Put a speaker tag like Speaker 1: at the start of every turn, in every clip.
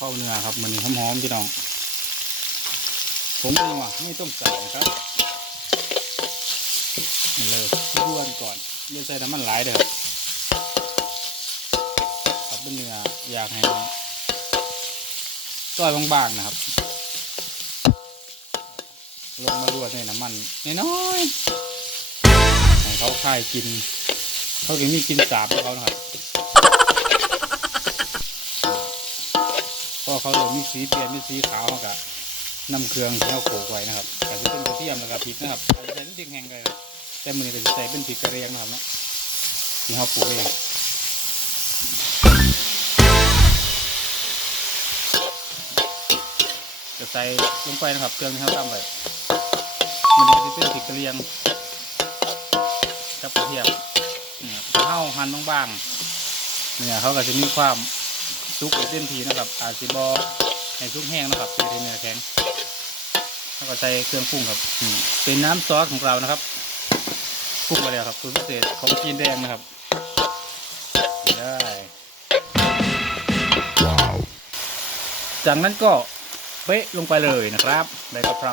Speaker 1: เพราเนื้อครับมันหอมๆพี่น้องผมเองว่ะไม่ต้องใส่นะครับนี่เลยล้วนก่อนอย่าใส่น้ำมันหลายเด้อครับเป็นเนื้ออยากให้ซอยบางๆนะครับ ลงมาลวกในน้ำมันน้อยๆให้เขาคายกิน เขาถึงมีกินสาบของเขานะครับ พอเขาเริ่มมีสีเปลี่ยนเป็นสีขาวเขากะนำเครื่องที่เขาโขกไว้นะครับแต่ที่เป็นกระเทียมแล้วก็พริกนะครับอาจจะใส่เป็นพริกแห้งเลยแต่มือนี้ก็จะใส่เป็นพริกกระเรียงนะครับเนาะที่เขาปลูกเองจะใส่ลงไปนะครับเครื่องที่เขาตำไว้มันจะเป็นพริกกระเรียงกับกระเทียมเนี่ยข้าหั่นบางๆเนี่ยเขาก็จะมีความ ซุกเต็มทีนะครับ อาจสิบอให้ซุกแห้งนะครับเป็นเนื้อแข็งแล้วก็ใส่เครื่องปรุงครับเป็นน้ำซอสของเรานะครับปรุงมาแล้วครับสูตรพิเศษของจีนแดงนะครับได้จากนั้นก็เป๊ะลงไปเลยนะครับใบกะเพรา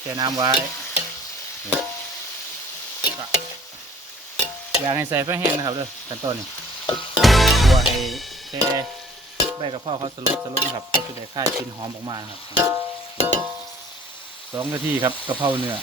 Speaker 1: แช่น้ำไว้อยากให้ใส่แป้งแห้งนะครับเด้อขั้นตอนนี้ตัวให้ ใบกะเพราเขาสลดสลดครับก็จะได้ค่ายกลินหอมออกมาครับสองนาทีครับกระเพราเนื้อ